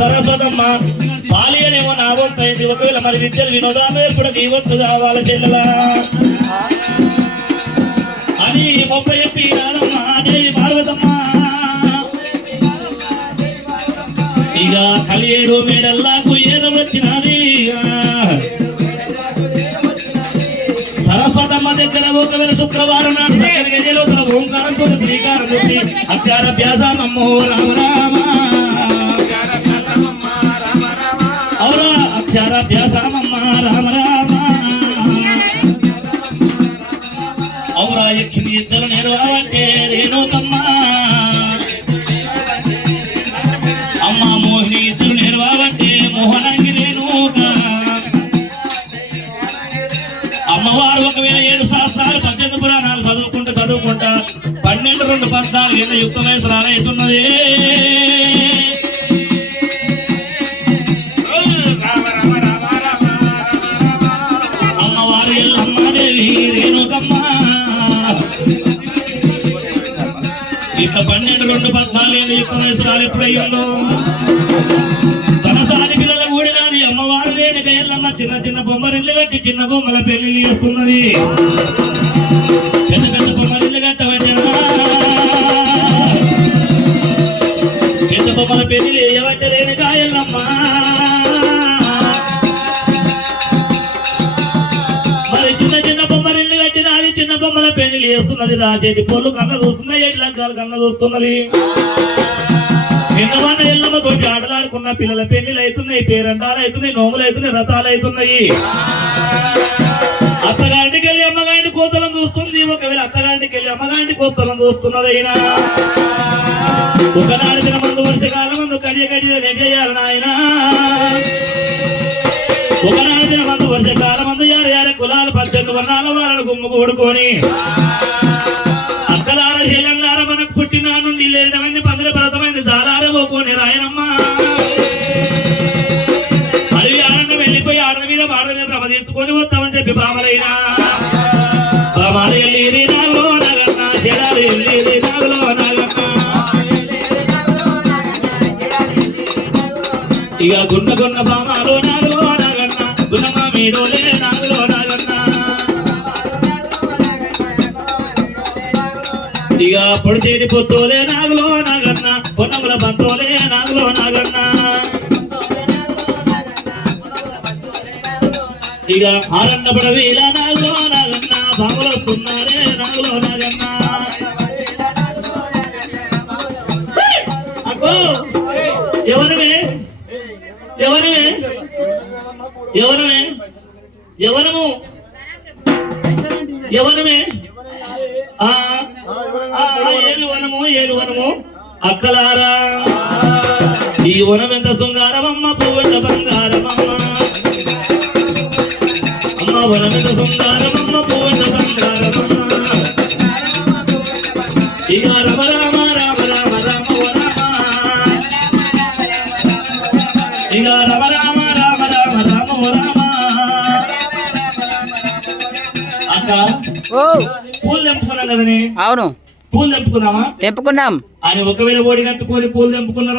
సరస్వతమ్మ బాల్యనేమో నా వంతు అయింది. ఒకవేళ మరి విద్యలు వినోదాలు కూడా నీ వంతు కావాలి చెల్లెలా అని మొక్క చెప్పి రాదమ్మ దేవి పార్వతమ్మ. ఇక కలియేడు మేడల్లాకు ఏదో వచ్చినది. సరస్వతమ్మ దగ్గర ఒకవేళ శుక్రవారం నాడు గజలో తన ఓంకారంతో శ్రీకారం చుట్టి అక్షరాభ్యాసమమ్మో రామ రామ అవురా అక్షరాభ్యాసమమ్మ రామ రామ అవురా యక్షిని ఇద్దరు నేర్వాలంటే రేణుకమ్మ అమ్మ మోహిని ఇద్దరు నేర్వాలంటే మోహనంగి రేణుక అమ్మవారు ఒకవేళ 7 శాస్త్రాలు 18 పురాణాలు చదువుకుంటా 12 2 14 ఏళ్ళ యుక్త వయసు రాలవుతున్నది. అమ్మవారు ఎల్లమ్మదేవి రేణుకమ్మ ఇక 12 2 14 ఏళ్ళ యుక్త వయసు రాలెప్పుడయ్యిందో తన సారి పిల్లల కూడినది అమ్మవారు రేణుక ఎల్లమ్మ చిన్న చిన్న బొమ్మరిల్లు కట్టి చిన్న బొమ్మల పెళ్లి చేస్తున్నది. పెద్ద పెద్ద బొమ్మరిల్లు కట్టవచ్చనా పెద్ద బొమ్మల పెళ్లి చేయవచ్చ రేణుక ఎల్లమ్మ. మరి చిన్న చిన్న బొమ్మరిల్లు కట్టినది చిన్న బొమ్మల పెళ్లి చేస్తున్నది. రాసేటి పొల్లు కన్న చూస్తున్నాయి 7 లంకాలు కన్న చూస్తున్నది. ఎంతమంది ఎల్లమ్మతో ఆటలాడుకున్న పిల్లల పెళ్లిలు అవుతున్నాయి, పేరంటాలు అవుతున్నాయి, నోములు అవుతున్నాయి, రథాలు అవుతున్నాయి. అత్తగాంటికి వెళ్ళి అమ్మగాంటి కోతలను చూస్తుంది. ఒకవేళ అత్తగాంటికి వెళ్ళి అమ్మగాంటి కోతలను చూస్తున్నది. అయినా ఒకనాడు దిన ముందు వర్షకాలం ముందు కడియ రెడీ అయ్యారు నాయన. ఒకనాడు దిన ముందు వర్షకాలం ముందు 6 కులాలు 18 వర్ణాల వాళ్ళను గుమ్ము కూడుకొని అక్కలార చెల్లెల్లార మనకు పుట్టిన నుండి 7 మంది 15 భరతమైంది జాలారబోకొని రాయనమ్మ. అది ఆనందం వెళ్ళిపోయి ఆడ మీద భ్రమ తీర్చుకొని వస్తామని చెప్పి బామలైనా బామాలు వెళ్ళి నాగులో నాగన్న చెడాలు వెళ్ళి నాగులో నాగన్న ఇక గున్న బామాలు నాగులో నాగన్న గున్నమ్మ మీదోలే నాగులో నాగన్న ఇక పొడిచేటి పొత్తోలే నాగులో నాగన్న పొన్నముల బంతోలే నాగులో నాగన్న ఇక ఆరన్న పడవీల నాగులో నాగన్న బాములు వస్తున్నారే నాగులో నాగన్న. అక్కో ఎవరమే ఎవరమే ఎవరమే ఎవరము ఎవరమే ఏలు వనము అక్కలారా ఈ వనం ఎంత శృంగారమమ్మ పువ్వెంత బంగారమమ్మ అమ్మ వనం ఎంత శృంగారమమ్మ పువ్వెంత బంగారమమ్మ. ఇక రమ రామ రామ రామ రామ రామ ఇక రమ రామ రామ రామ రామ రామ. అక్క పూలు తెంపుకున్నాం కదనే. అవును పూలు తెంపుకున్నామా? తెంపుకున్నాం. అని ఒకవేళ ఓడి కట్టుకొని పూలు తెంపుకున్నారు.